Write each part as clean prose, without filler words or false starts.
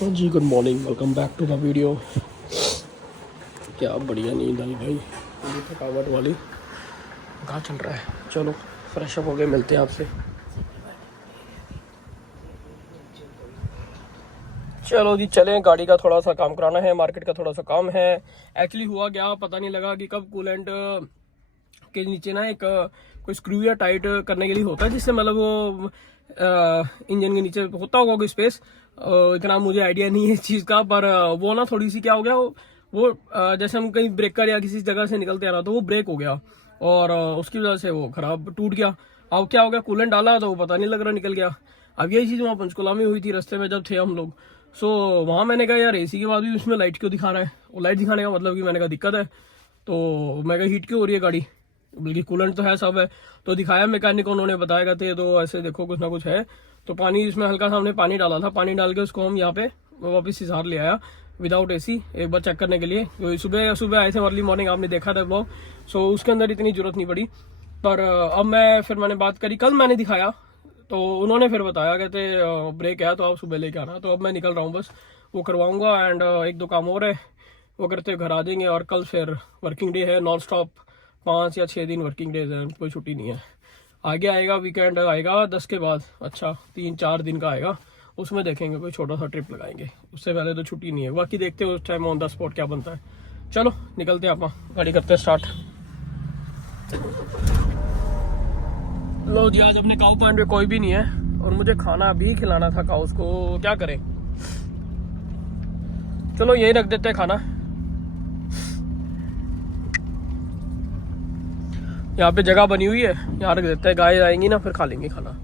हाँ जी, good morning, welcome back to the video. क्या बढ़िया नींद आई भाई, पूरी थकावट वाली। कहाँ चल रहा है? चलो फ्रेश अप हो गए, मिलते हैं आपसे। चलो जी चलें, गाड़ी का थोड़ा सा काम कराना है, मार्केट का थोड़ा सा काम है। एक्चुअली हुआ क्या पता नहीं लगा कि कब कूलेंट के नीचे ना एक कोई स्क्रू या टाइट करने के लिए होता है, जिससे मतलब वो इंजन के नीचे होता होगा कोई स्पेस। इतना मुझे आइडिया नहीं है इस चीज़ का, पर वो ना थोड़ी सी क्या हो गया, वो जैसे हम कहीं ब्रेकर या किसी जगह से निकलते हैं ना, तो वो ब्रेक हो गया और उसकी वजह से वो खराब टूट गया। अब क्या हो गया, कूलेंट डाला तो वो पता नहीं लग रहा निकल गया। अब यही चीज़ वहाँ पंचकुला में हुई थी, रास्ते में जब थे हम लोग। सो वहाँ मैंने कहा यार एसी के बाद भी उसमें लाइट क्यों दिखा रहा है। वो लाइट दिखाने का मतलब कि मैंने कहा दिक्कत है, तो मैं कहा हीट क्यों हो रही है गाड़ी, बल्कि कूलेंट तो है सब है। तो दिखाया मैकेनिक, उन्होंने बताया करते तो ऐसे देखो कुछ ना कुछ है। तो पानी इसमें हल्का सा हमने पानी डाला था, पानी डाल के उसको हम यहाँ पे वापस हिसार ले आया विदाउट एसी एक बार चेक करने के लिए। सुबह सुबह आए थे, अर्ली मॉर्निंग, आपने देखा था ब्लॉग। सो उसके अंदर इतनी जरूरत नहीं पड़ी। पर अब मैंने बात करी, कल मैंने दिखाया तो उन्होंने फिर बताया कहते ब्रेक है तो आप सुबह लेके आना। तो अब मैं निकल रहा हूँ, बस वो करवाऊंगा एंड एक दो काम और है, वो करते घर आ जाएंगे। और कल फिर वर्किंग डे है, नॉन स्टॉप 5 या 6 दिन वर्किंग डेज है, कोई छुट्टी नहीं है। आगे आएगा वीकेंड आएगा 10 के बाद, अच्छा 3-4 दिन का आएगा, उसमें देखेंगे कोई छोटा सा ट्रिप लगाएंगे। उससे पहले तो छुट्टी नहीं है, बाकी देखते हैं उस टाइम ऑन द स्पॉट क्या बनता है। चलो निकलते हैं, आप गाड़ी करते हैं स्टार्ट। लो जी, आज अपने काऊ पॉइंट पे कोई भी नहीं है और मुझे खाना भी खिलाना था काउस को, क्या करें। चलो यही रख देते हैं खाना, यहाँ पे जगह बनी हुई है, यहाँ रख देते हैं। गाय आएंगी ना फिर खा लेंगे खाना।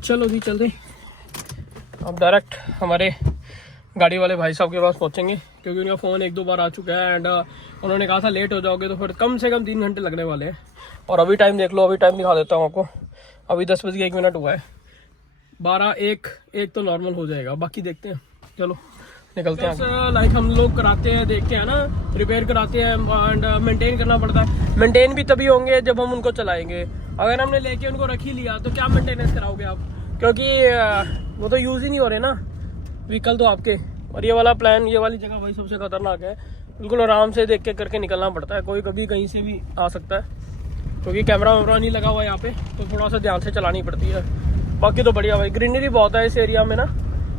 चलो जी चलते, अब डायरेक्ट हमारे गाड़ी वाले भाई साहब के पास पहुंचेंगे, क्योंकि उनका फ़ोन 1-2 बार आ चुका है एंड उन्होंने कहा था लेट हो जाओगे तो फिर कम से कम 3 घंटे लगने वाले हैं। और अभी टाइम देख लो, अभी टाइम दिखा देता हूँ आपको, अभी 10:01 हुआ है। 12-1 तो नॉर्मल हो जाएगा, बाकी देखते हैं। चलो निकलते हैं। लाइक हम लोग कराते हैं, देखते हैं ना, रिपेयर कराते हैं एंड मेंटेन करना पड़ता है। मेंटेन भी तभी होंगे जब हम उनको चलाएंगे। अगर हमने लेके उनको रख ही लिया तो क्या मेंटेनेंस कराओगे आप, क्योंकि वो तो यूज़ ही नहीं हो रहे ना व्हीकल तो आपके। और ये वाला प्लान, ये वाली जगह भाई सबसे खतरनाक है, बिल्कुल आराम से देख के करके निकलना पड़ता है, कोई कभी कहीं से भी आ सकता है, क्योंकि कैमरा वैमरा नहीं लगा हुआ है यहाँ पे, तो थोड़ा सा ध्यान से चलानी पड़ती है। बाकी तो बढ़िया भाई, ग्रीनरी बहुत है इस एरिया में ना,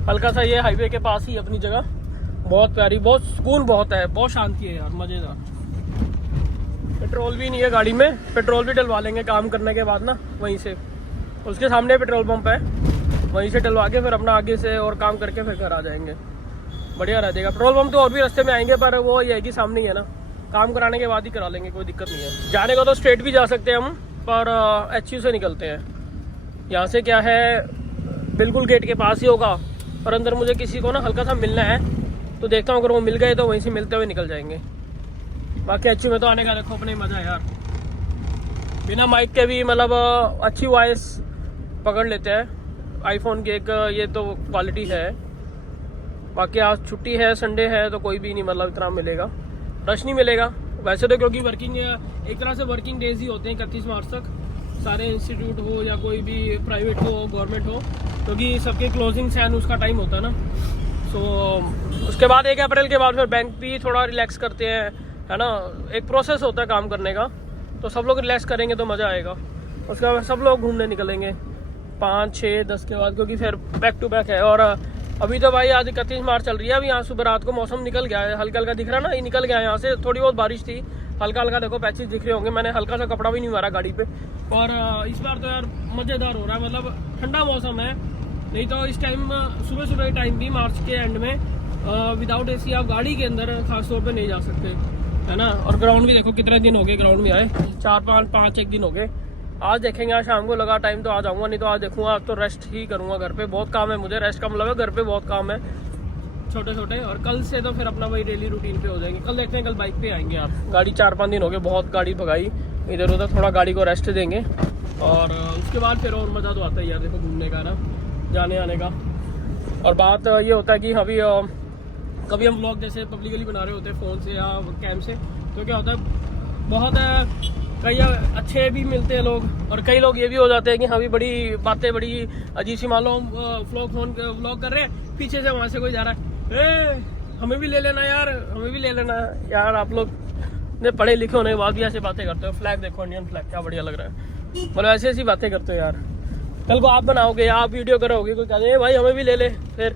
हल्का सा ये हाईवे के पास ही अपनी जगह, बहुत प्यारी, बहुत सुकून बहुत है, बहुत शांति है यार, मज़ेदार। पेट्रोल भी नहीं है गाड़ी में, पेट्रोल भी डलवा लेंगे काम करने के बाद ना वहीं से, उसके सामने पेट्रोल पंप है, वहीं से डलवा के फिर अपना आगे से और काम करके फिर घर आ जाएंगे, बढ़िया रह जाएगा। पेट्रोल पंप तो और भी रास्ते में आएंगे, पर वो ये है कि सामने ही है ना, काम कराने के बाद ही करा लेंगे, कोई दिक्कत नहीं है। जाने को तो स्ट्रेट भी जा सकते हैं हम, पर HU से निकलते हैं। यहाँ से क्या है, बिल्कुल गेट के पास ही होगा, पर अंदर मुझे किसी को ना हल्का सा मिलना है, तो देखता हूँ अगर वो मिल गए तो वहीं से मिलते हुए निकल जाएंगे। बाकी HU में तो आने का देखो अपने मज़ा है यार, बिना माइक के भी मतलब अच्छी वॉइस पकड़ लेते हैं। आईफोन की एक ये तो क्वालिटी है। बाकी आज छुट्टी है, संडे है, तो कोई भी नहीं मतलब इतना मिलेगा, रश नहीं मिलेगा वैसे तो, क्योंकि वर्किंग एक तरह से वर्किंग डेज ही होते हैं 31 मार्च तक, सारे इंस्टीट्यूट हो या कोई भी प्राइवेट हो गवर्नमेंट हो, क्योंकि सबके क्लोजिंग एंड उसका टाइम होता है ना। सो उसके बाद 1 अप्रैल के बाद फिर बैंक भी थोड़ा रिलैक्स करते हैं, है ना, एक प्रोसेस होता है काम करने का, तो सब लोग रिलैक्स करेंगे तो मज़ा आएगा। उसके बाद सब लोग घूमने निकलेंगे 5, 6, 10 के बाद, क्योंकि फिर बैक टू बैक है। और अभी तो भाई आज 31 मार्च चल रही है, अभी यहाँ सुबह रात को मौसम निकल गया है, हल्का हल्का दिख रहा ना, ये निकल गया है। यहाँ से थोड़ी बहुत बारिश थी, हल्का हल्का देखो पैचेस दिख रहे होंगे, मैंने हल्का सा कपड़ा भी नहीं मारा गाड़ी पे। और इस बार तो यार मज़ेदार हो रहा है, मतलब ठंडा मौसम है। नहीं तो इस टाइम सुबह सुबह टाइम भी मार्च के एंड में विदाउट एसी आप गाड़ी के अंदर खास तौर पे नहीं जा सकते, है ना। और ग्राउंड भी देखो कितने दिन हो गए ग्राउंड में आए, 4-5 दिन हो गए। आज देखेंगे, आज शाम को लगा टाइम तो आ जाऊँगा, नहीं तो आज देखूँगा, आज तो रेस्ट ही करूँगा घर पे, बहुत काम है मुझे, रेस्ट का मतलब है घर पे बहुत काम है छोटे छोटे। और कल से तो फिर अपना वही डेली रूटीन पे हो जाएंगे। कल देखते हैं, कल बाइक पे आएंगे आप। गाड़ी 4-5 दिन हो गए, बहुत गाड़ी भगाई इधर उधर, थोड़ा गाड़ी को रेस्ट देंगे और उसके बाद फिर और मज़ा तो आता है यार देखो घूमने का ना, जाने आने का। और बात ये होता है कि अभी कभी हम व्लॉग जैसे पब्लिकली बना रहे होते हैं फ़ोन से या कैम से, तो क्या होता है बहुत कई अच्छे भी मिलते हैं लोग, और कई लोग ये भी हो जाते हैं कि हाँ भी बड़ी बातें बड़ी अजीब सी, मान लो व्लॉग कर रहे हैं, पीछे से वहाँ से कोई जा रहा है, हमें भी ले लेना यार, हमें भी ले लेना यार। आप लोग ने पढ़े लिखे होने के बाद भी ऐसे बातें करते हो। फ्लैग देखो, इंडियन फ्लैग क्या बढ़िया लग रहा है, मतलब ऐसी ऐसी बातें करते हो यार। कल को आप बनाओगे या आप वीडियो करोगे, कोई कहते हैं भाई हमें भी ले ले, फिर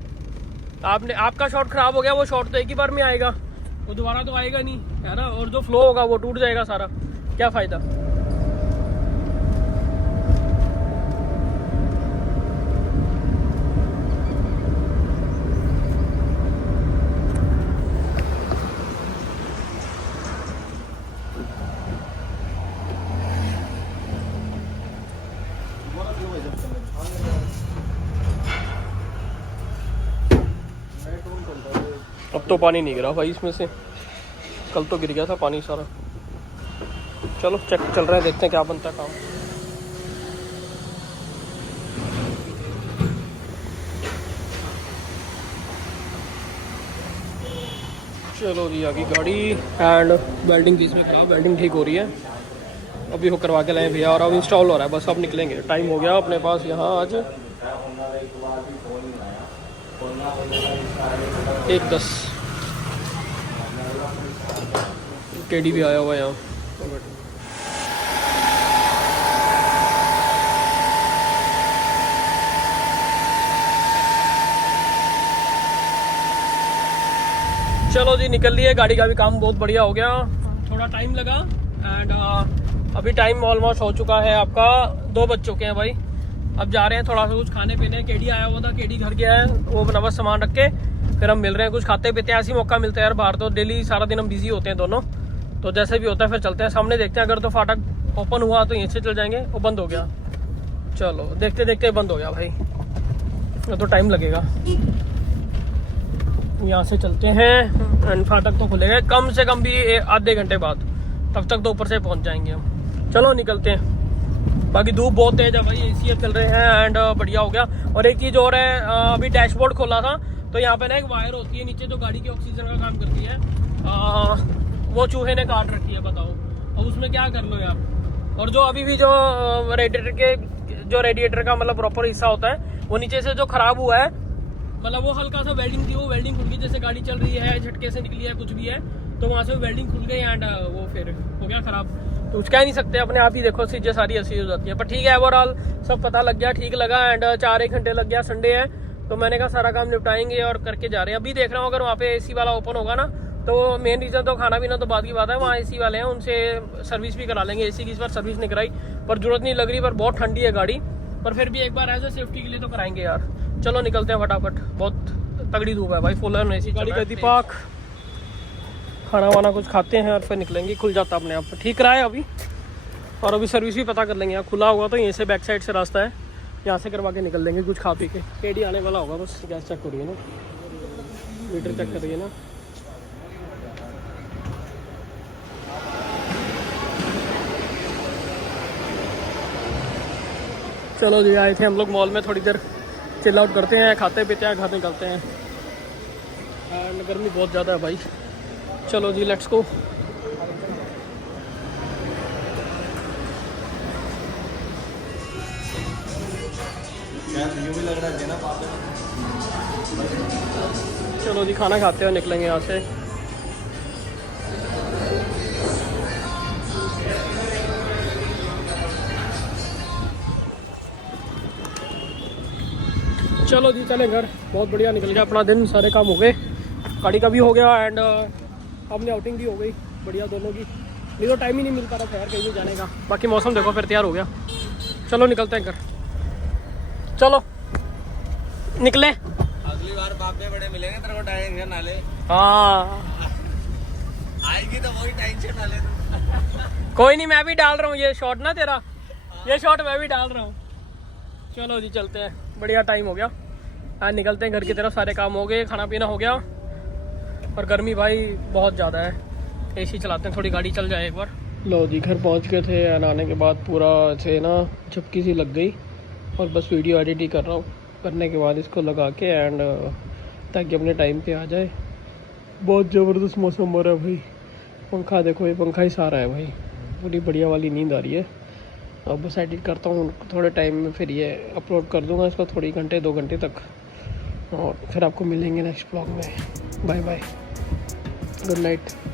आपका शॉट खराब हो गया, वो शॉट तो एक ही बार में आएगा, वो दोबारा तो आएगा नहीं, है ना, और जो फ्लो होगा वो टूट जाएगा सारा, क्या फायदा। अब तो पानी नहीं गिरा भाई इसमें से, कल तो गिर गया था पानी सारा। चलो चेक चल रहा है, देखते हैं क्या बनता है काम। चलो जी, आगे गाड़ी एंड वेल्डिंग की इसमें खराब, वेल्डिंग ठीक हो रही है, अभी वो करवा के लाए भैया, और अब इंस्टॉल हो रहा है, बस अब निकलेंगे। टाइम हो गया अपने पास यहाँ आज 1:10। केडी भी आया हुआ है यहाँ। चलो जी, निकल लिए, गाड़ी का भी काम बहुत बढ़िया हो गया, थोड़ा टाइम लगा एंड अभी टाइम ऑलमोस्ट हो चुका है आपका 2 बज चुके हैं भाई। अब जा रहे हैं थोड़ा सा कुछ खाने पीने। केडी आया हुआ था, केडी घर गया है, वो बना बस सामान रख के फिर हम मिल रहे हैं, कुछ खाते पीते हैं। ऐसी मौका मिलता है यार, बाहर तो डेली सारा दिन हम बिजी होते हैं दोनों, तो जैसे भी होता है फिर चलते हैं। सामने देखते हैं, अगर तो फाटक ओपन हुआ तो यहीं से चल जाएंगे, वो बंद हो गया, चलो देखते देखते बंद हो गया भाई, तो टाइम लगेगा। यहाँ से चलते हैं एंड फाटक तो खुलेगा कम से कम भी आधे घंटे बाद, तब तक तो ऊपर से पहुँच जाएंगे हम। चलो निकलते हैं। बाकी धूप बहुत तेज है भाई, एसी चल रहे हैं एंड बढ़िया हो गया। और एक चीज़ और है, अभी डैशबोर्ड खोला था तो यहाँ पे ना एक वायर होती है नीचे जो गाड़ी के ऑक्सीजन का काम करती है, वो चूहे ने काट रखी है, बताओ अब उसमें क्या कर लो यार। और जो अभी भी जो रेडिएटर का मतलब प्रॉपर हिस्सा होता है, वो नीचे से जो खराब हुआ है, मतलब वो हल्का सा वेल्डिंग थी, वो वेल्डिंग खुल गई, जैसे गाड़ी चल रही है झटके से निकली है कुछ भी है, तो वहाँ से वेल्डिंग खुल गई एंड वो फिर हो गया खराब। तो कुछ कह नहीं सकते, अपने आप ही देखो चीजें सारी ऐसी हो जाती है। पर ठीक है, ओवरऑल सब पता लग गया, ठीक लगा एंड 4-1 घंटे लग गया। संडे है तो मैंने कहा सारा काम निपटाएंगे और करके जा रहे हैं। अभी देख रहा हूँ अगर वहाँ पे एसी वाला ओपन होगा ना, तो मेन रीज़न तो खाना पीना तो बाद की बात है, वहाँ एसी वाले हैं, उनसे सर्विस भी करा लेंगे। एसी की इस बार सर्विस नहीं कराई, पर जरूरत नहीं लग रही, पर बहुत ठंडी है गाड़ी, पर फिर भी एक बार एज ए सेफ्टी के लिए तो कराएंगे यार। चलो निकलते हैं फटाफट, बहुत तगड़ी धूप है भाई, फुल ऑन एसी गाड़ी कर दी पार्क, खाना वाना कुछ खाते हैं और फिर निकलेंगे। खुल जाता अपने आप, ठीक रहा है अभी, और अभी सर्विस भी पता कर लेंगे। यहाँ खुला होगा तो यहीं से बैक साइड से रास्ता है, यहाँ से करवा के निकल देंगे कुछ खा पी के। केडी आने वाला होगा, बस गैस चेक हो रही है ना, मीटर चेक कर रही है ना। चलो जी, आए थे हम लोग मॉल में, थोड़ी देर चिल आउट करते हैं, खाते पीते हैं, घर निकलते हैं। एंड गर्मी बहुत ज़्यादा है भाई। चलो जी, लेट्स गो। चलो जी, खाना खाते हुए निकलेंगे यहाँ से। चलो जी, चले घर। बहुत बढ़िया निकल गया अपना दिन, सारे काम हो गए, गाड़ी का भी हो गया एंड अपनी आउटिंग भी हो गई बढ़िया दोनों की। नहीं तो टाइम ही नहीं मिल पा रहा था यार कहीं भी जाने का। बाकी मौसम देखो फिर तैयार हो गया। चलो निकलते हैं घर, चलो निकले। अगली बार बापे बड़े मिलेंगे तेरे को, टेंशन ना ले। हाँ आएगी तो वही टेंशन ना ले। कोई नहीं, मैं भी डाल रहा हूँ ये शॉट ना तेरा, ये शॉट मैं भी डाल रहा हूँ। चलो जी, चलते हैं, बढ़िया टाइम हो गया, आज निकलते हैं घर की तरफ। सारे काम हो गए, खाना पीना हो गया, और गर्मी भाई बहुत ज़्यादा है। एसी चलाते हैं, थोड़ी गाड़ी चल जाए एक बार। लो जी, घर पहुँच गए थे एंड आने के बाद पूरा ऐसे ना झपकी सी लग गई, और बस वीडियो एडिट ही कर रहा हूँ। करने के बाद इसको लगा के एंड ताकि अपने टाइम पे आ जाए। बहुत ज़बरदस्त मौसम हो रहा है भाई। पंखा देखो, ये पंखा ही सहारा है भाई। पूरी बढ़िया वाली नींद आ रही है। अब बस एडिट करता हूँ थोड़े टाइम में, फिर ये अपलोड कर दूँगा इसको थोड़ी घंटे 2 घंटे तक, और फिर आपको मिलेंगे नेक्स्ट ब्लॉग में। Bye bye, good night.